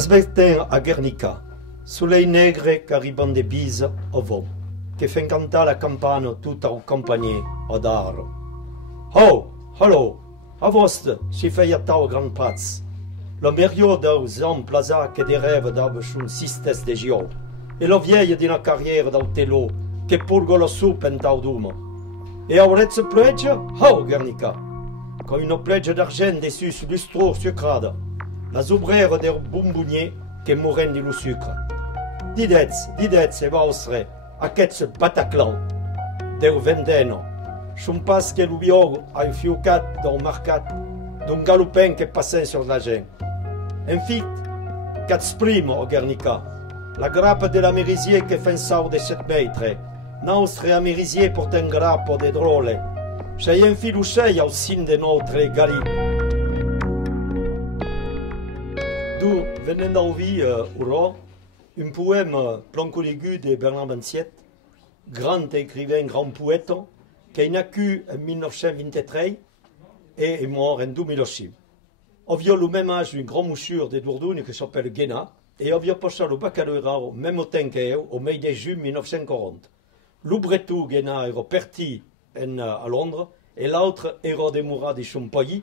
Aspettem a Guernica, soleil negre qu'arribant de bise au vent, che fait cantar la campana tutta accompagnée au daro. Ho, hallo, a vost si feia tau grand paz. Lo merio dels hommes plaza che de rêve d'ave sul sistes de gio, e lo vieille d'una carriera dal telo che purgo lo sup en tau d'umo. E a orezza pleggia, ho Guernica, con una pleggia d'argent dessus su lustro sucrada, la zubrera der bombonier che moren di lo sucre. Didez e vostre, aquests Bataclan, deu vendeno, son pas che l'ubior a fiucat d'un marcat, d'un galopin che passait sur la gent. En fit, qu'ats primo o Guernica, la grappa de la merisier che fa un sau de 7 metre, nostre a merisier porta un grappo de drole, c'è un filucei au cim de notre gali. D'où venant d'envie, un poème plan connu de Bernard Manciet, grand écrivain, grand poète, qui est né en 1923 et est mort en 2006. On vient le même âge d'une grande mouchure de Dordogne qui s'appelle Guéna, et on vient passer le baccalauréat au même temps qu'elle, au mai de juin 1940. Le breton Guéna est reparti à Londres, et l'autre est demeuré de son pays.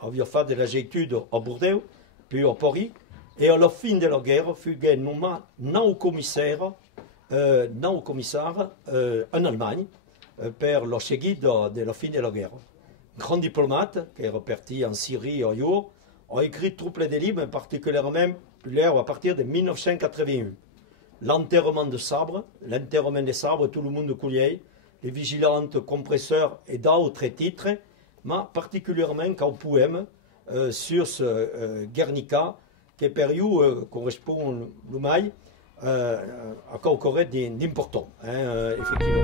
On vient faire de l'âge études à Bordeaux, puis à Paris, et à la fin de la guerre, fut nommé non commissaire en Allemagne, per le seguito de la fin de la guerre. Grand diplomate, qui est reparti en Syrie en jour, a écrit troupe de livres, particulièrement à partir de 1981. L'enterrement de Sabre, tout le monde couillait, les vigilantes, compresseurs et d'autres titres, mais particulièrement qu'un poème sur ce Guernica, qui per io correspond le mai à quelque d'important, effectivement.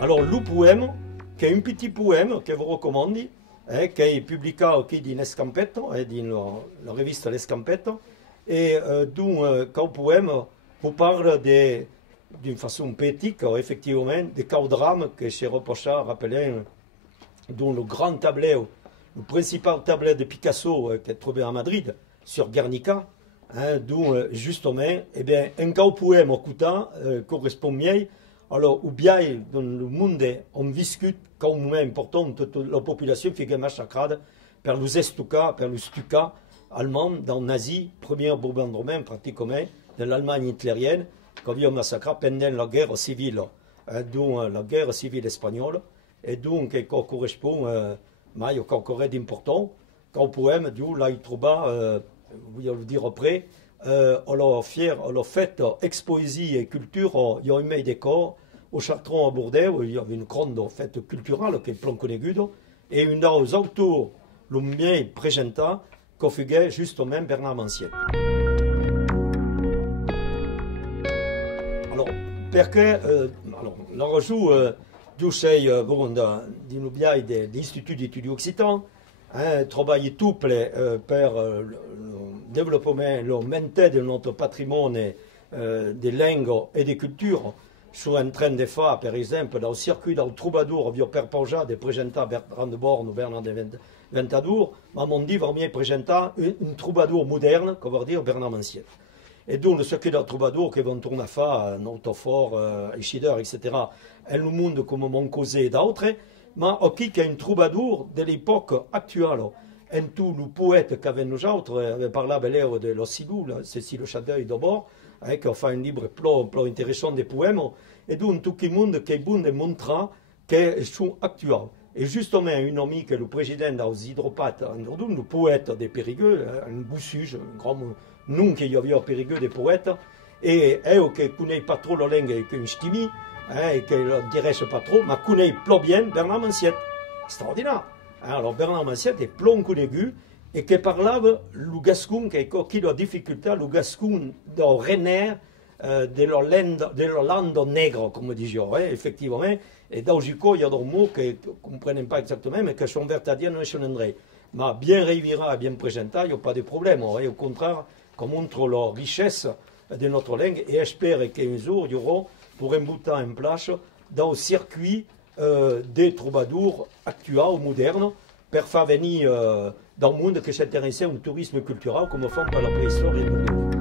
Alors, le poème, qui est un petit poème que vous recommande, qui est publié aussi dans l'Escampetto, dans la revue L'Escampetto, et dont un poème vous parle d'une façon poétique, effectivement, de quel drame que chez Repocha rappelait, dont le grand tableau, le principal tableau de Picasso qui est trouvé à Madrid, sur Guernica, dont justement, eh bien, un poème au Couta correspond mieux. Alors, ou bien dans le monde, on discute comme moment important toute la population qui est massacrée par les Stuka, par les Stuka allemands dans Nazi, premier bombardement pratiquement de l'Allemagne hitlérienne, qui avait massacré pendant la guerre civile, dont la guerre civile espagnole, et donc qui correspond à encore d'important, qu'un poème, d'où là il trouva, vous allez le dire après, alors fait expoésie et culture, il y a eu des corps au Chartron à Bordeaux, il y avait une grande fête culturelle qui est plan connue, et une aux autour, le mien présenta, qu'on fut justement Bernard Manciet. Alors, perché, la rejoue du sei d'une biaille de l'Institut d'études occitan, travaille tout pour le développement, le maintien de notre patrimoine des langues et des cultures, sur un train de faire, par exemple, dans le circuit dans le troubadour, via Perpauja, de présenter Bertrand de Born ou Bernard de Ventadour, m'ont dit vraiment présenter un troubadour moderne, qu'on va dire Bernard Manciet. Et donc, le circuit dans le troubadour, qui vont tourner à faire, Nautofort, Eichider, etc., et le monde comme mon causé et d'autres, mais aussi qu'il y a un troubadour de l'époque actuelle. Et tout le poète qu'avait nous autres, avait parlé de l'Ossilou, Cécile Chadeuil d'abord, qui a fait un livre plus intéressant des poèmes, et donc tout le monde qui est bon de montrer qu'ils sont actuels. Et justement, un ami qui est le président des hydropathes, le poète des Périgueux, un Boussuge, un grand nom qu'il y avait au Périgueux des poètes, et elle qui ne connaît pas trop la langue qu'un ch'timi, et qui ne l'intéresse pas trop, mais connaît plus bien Bernard Manciet. Extraordinaire. Alors Bernard Manciet est plomb connu, et qui parlait le gascon, qui a la difficulté, le gascon de Renner, de la lande nègre, comme disions, effectivement. Et dans il y a des mots que ne comprennent pas exactement, mais qui sont vertadiens et sonendrés. Mais bien réunis, bien présentés, il n'y a pas de problème. Au contraire, qu'on montre la richesse de notre langue, et j'espère qu'un jour, il y aura, pour un bout de temps en place, dans le circuit des troubadours actuels, modernes, pour faire venir dans le monde qui s'intéressait au tourisme culturel comme font par la préhistoire et le